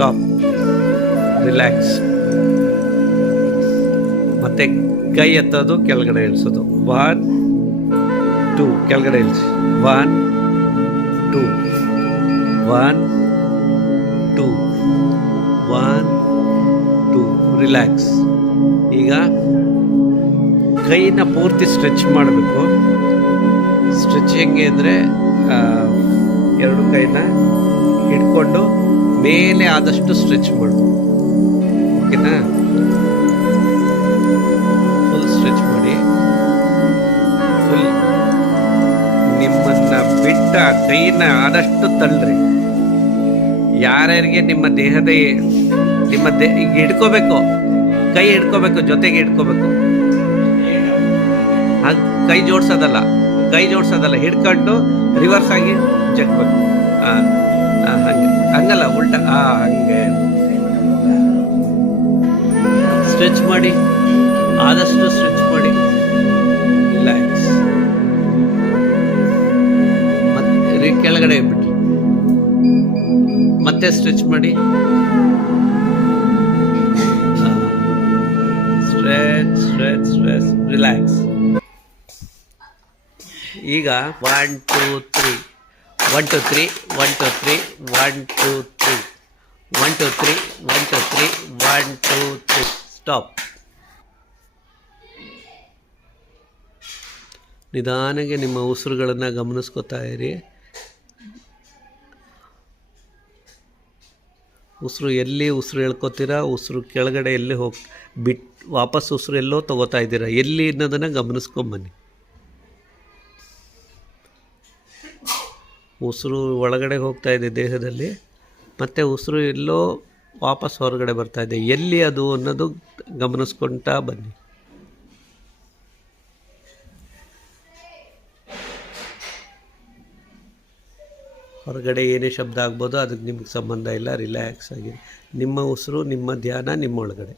Stop, relax. ಮತ್ತೆ ಕೈ ಎತ್ತೋದು, ಕೆಳಗಡೆ ಇಳಿಸೋದು. 1 2 ಕೆಳಗಡೆ ಇಳಿಸಿ. 1 2 1 2 1 2 ರಿಲ್ಯಾಕ್ಸ್. ಈಗ ಕೈನ ಪೂರ್ತಿ ಸ್ಟ್ರೆಚ್ ಮಾಡಬೇಕು. ಸ್ಟ್ರೆಚ್ ಹೆಂಗೆ ಅಂದರೆ ಎರಡು ಕೈನ ಹಿಡ್ಕೊಂಡು ಮೇಲೆ ಆದಷ್ಟು ಸ್ಟ್ರೆಚ್ ಮಾಡು. ಓಕೆನಾ? ಫುಲ್ ಸ್ಟ್ರೆಚ್ ಮಾಡಿ. ಫುಲ್ ನಿಮ್ಮನ್ನು ಬಿಟ್ಟ ಕೈನ ಆದಷ್ಟು ತಳ್ಳ್ರಿ. ಯಾರ್ಯಾರಿಗೆ ನಿಮ್ಮ ಈಗ ಹಿಡ್ಕೋಬೇಕು, ಕೈ ಹಿಡ್ಕೋಬೇಕು, ಜೊತೆಗೆ ಹಿಡ್ಕೋಬೇಕು. ಹಾಗೆ ಕೈ ಜೋಡ್ಸೋದಲ್ಲ, ಹಿಡ್ಕೊಂಡು ರಿವರ್ಸ್ ಆಗಿ ಜಗ್ಬೇಕು. ಹಂಗಲ್ಲ, ಉಲ್ಟಾ. ಹಂಗೆ ಸ್ಟ್ರೆಚ್ ಮಾಡಿ, ಆದಷ್ಟು ಸ್ಟ್ರೆಚ್ ಮಾಡಿ. ರಿಲ್ಯಾಕ್ಸ್. ಮತ್ತೆ ಕೆಳಗಡೆ ಬಿಟ್ರಿ, ಮತ್ತೆ ಸ್ಟ್ರೆಚ್ ಮಾಡಿ. Stretch relax. ಈಗ 1 2 3 1 2 3 1 2 3 1 2 3 1 2 3 1 2 3 1 2 3 ಸ್ಟಾಪ್. ನಿಧಾನಕ್ಕೆ ನಿಮ್ಮ ಉಸಿರುಗಳನ್ನು ಗಮನಿಸ್ಕೊತಾ ಇರಿ. ಉಸಿರು ಹೇಳ್ಕೊತೀರಾ, ಉಸಿರು ಕೆಳಗಡೆ ಎಲ್ಲಿ ವಾಪಸ್ ಉಸಿರು ಎಲ್ಲೋ ತಗೋತಾ ಇದ್ದೀರಾ, ಎಲ್ಲಿ ಅನ್ನೋದನ್ನು ಗಮನಿಸ್ಕೊಂಬನ್ನಿ. ಉಸಿರು ಒಳಗಡೆ ಹೋಗ್ತಾ ಇದೆ ದೇಹದಲ್ಲಿ, ಮತ್ತು ಉಸಿರು ಎಲ್ಲೋ ವಾಪಸ್ ಹೊರಗಡೆ ಬರ್ತಾ ಇದೆ, ಎಲ್ಲಿ ಅದು ಅನ್ನೋದು ಗಮನಿಸ್ಕೊಳ್ತಾ ಬನ್ನಿ. ಹೊರಗಡೆ ಏನೇ ಶಬ್ದ ಆಗ್ಬೋದು, ಅದಕ್ಕೆ ನಿಮ್ಗೆ ಸಂಬಂಧ ಇಲ್ಲ. ರಿಲ್ಯಾಕ್ಸ್ ಆಗಿ ನಿಮ್ಮ ಉಸಿರು, ನಿಮ್ಮ ಧ್ಯಾನ ನಿಮ್ಮೊಳಗಡೆ.